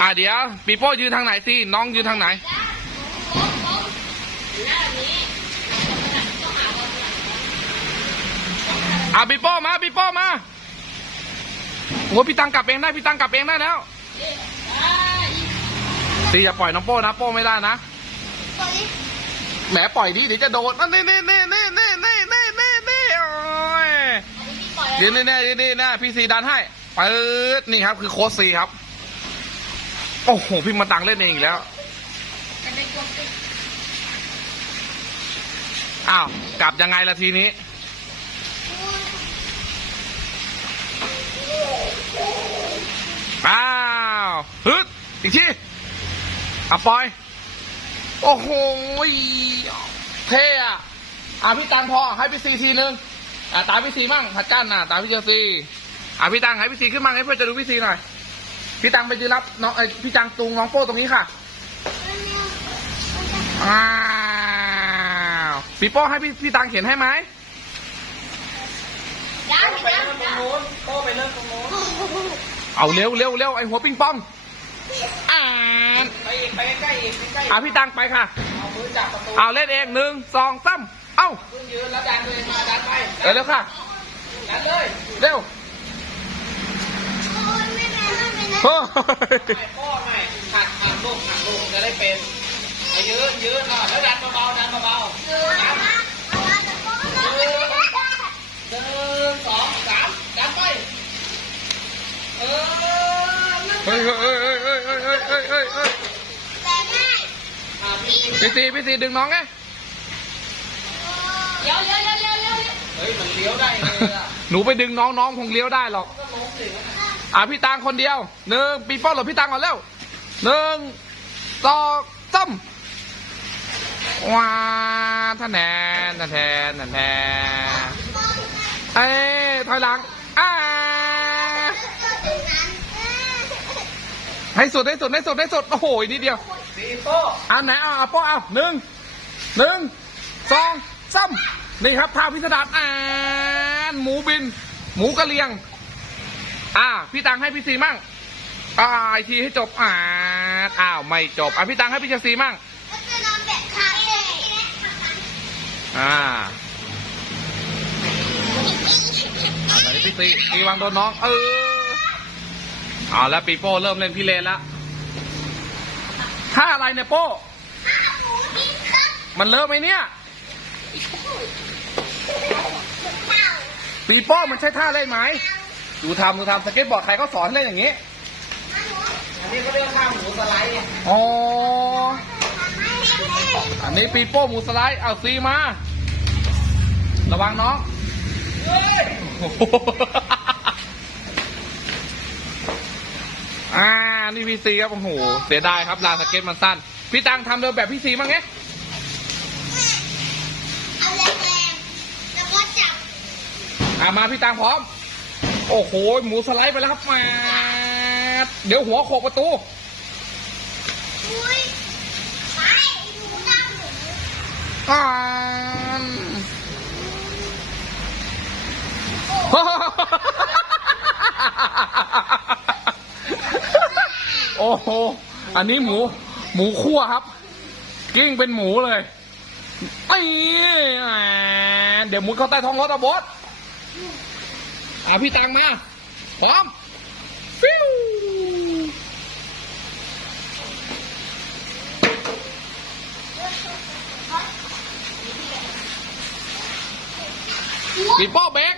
อะเดี๋ยวปีโป้ยืนทางไหนสิน้องยืนทางไหน อะปีโป้มาปีโป้มาโอ้พี่ตังกลับเองได้พี่ตังกลับเองได้แล้วตีอย่าปล่อยน้องโป้นะโป้ไม่ได้นะแหมปล่อยดิเดี๋ยวจะโดนนั่นนี่นี่นี่นี่นี่นี่นี่นี่นี่โอ้ยอันนี้พี่ปล่อยยืนนี่นี่นี่นี่พี่ซีดันให้ปื๊ดนี่ครับคือโค้ชซีครับ โอ้โหพี่มาตังเล่นเองอีกแล้ว จะเป็นตัวปิดอ้าวกลับยังไงละทีนี้ อ้าวฮึดอีกทีอะปล่อย โอ้โหเท่อะอะพี่ตังพอให้พี่ซีทีนึงอะตามพี่ซีมั่งผัดกันน่ะตามพี่เจซีอะพี่ตังให้พี่ซีขึ้นมาให้เพื่อนจะดูพี่ซีหน่อย พี่ตังไปยืนรับน้องไอยพี่ตังตุงน้องโป้ตรงนี้ค่ะอ้าวปีโป้ให้พี่พี่ตังเขียนให้ไหมด้านไปด้านเริ่มตรงด้านโน้นโต้ไปเริ่มตรงโน้นเอาเร็วเร็วเร็วไอหัวปิงปองอ่านไปอีกไปใกล้ๆอีกใกล้ๆอะพี่ตังไปค่ะเอามือจับประตูเอาเล่นเองหนึ่งสองสามเอ้าขึ้นยืนแล้วดันเลยมาดันไปเร็วเร็วค่ะดันเลยเร็ว ไม่พ่อไม่หักหักลูกหักลูกจะได้เป็นไปยืนยืนอะแล้วดันเบาๆดันเบาๆดัเอานมาเอามาแต่ก็ไม่ได้หนึ่งสองสามดันไปเออเฮ้ยเฮ้ยเฮ้ยเฮ้ยเฮ้ยเฮ้ยเฮ้ยเฮ้ยเฮ้ยอะพี่พี่ซีพี่ซีดึงน้องไงเดี๋ยวเดี๋ยวเดี๋ยวเดี๋ยวเดี๋ยวเฮ้ยมันเลี้ยวได้เลยอะหนูไปดึงน้องน้องคงเลี้ยวได้หรอก ก็ล้มสิวะ อะพี่ตังคนเดียวหนึ่งปีโป้หลบพี่ตังก่อนเร็วหนึ่งสองสามว้าท่านแทนท่านแทนท่านแทนเอ้ถอยหลังอ่าให้สุดให้สุดให้สุดให้สุดโอ้โหอีกนิดเดียวสีโต้เอาไหนเอาเอาโป้เอาหนึ่งหนึ่งสองสามนี่ครับท่าพิสดารอ่านหมูบิน หมูกระเลียง อ่า พี่ตังให้พี่ซีมั่งอ่าอีกทีให้จบอ่าอ้าวไม่จบอะพี่ตังให้พี่เจซีมั่งก็จะนอนแบบค้างเลยอ่าอ่าตอนนี้พี่ซีตีวางโดนน้อง เออเอาแล้วปีโป้เริ่มเล่นพี่เลนแล้วท่าอะไรเนี่ยโป้หมูดิ้นครับมันเริ่มไหมเนี่ยเต่าปีโป้มันใช่ท่าเล่นไหม ดูทำดูทำสเก็ตบอร์ดใครก็สอนให้เล่นอย่างนี้ อันนี้เขาเรียกข้าวหมูสไลด์เนี่ยอ๋อ อันนี้ปีโป้หมูสไลด์เอาซีมา ระวังน้องเฮ้ยอ่า นี่พี่ซีครับ โอ้โห เสียดายครับลานสเก็ตมันสั้น พี่ตังทำเดินแบบพี่ซีมั้งไงเอาแรงๆแล้วก็จับ อ่ามาพี่ตังพร้อม โอ้โห หมูสไลด์ไปแล้วครับมา เดี๋ยวหัวโขกประตูอุ้ยไปหมูดำหมูอ่านโอ้โห อันนี้หมู หมูคั่วครับ กิ้งเป็นหมูเลยไอ้เดี๋ยวมุดเข้าใต้ท้องรถอะบอส อะพี่ตังมา พร้อม ฟิวปีโป้เบรก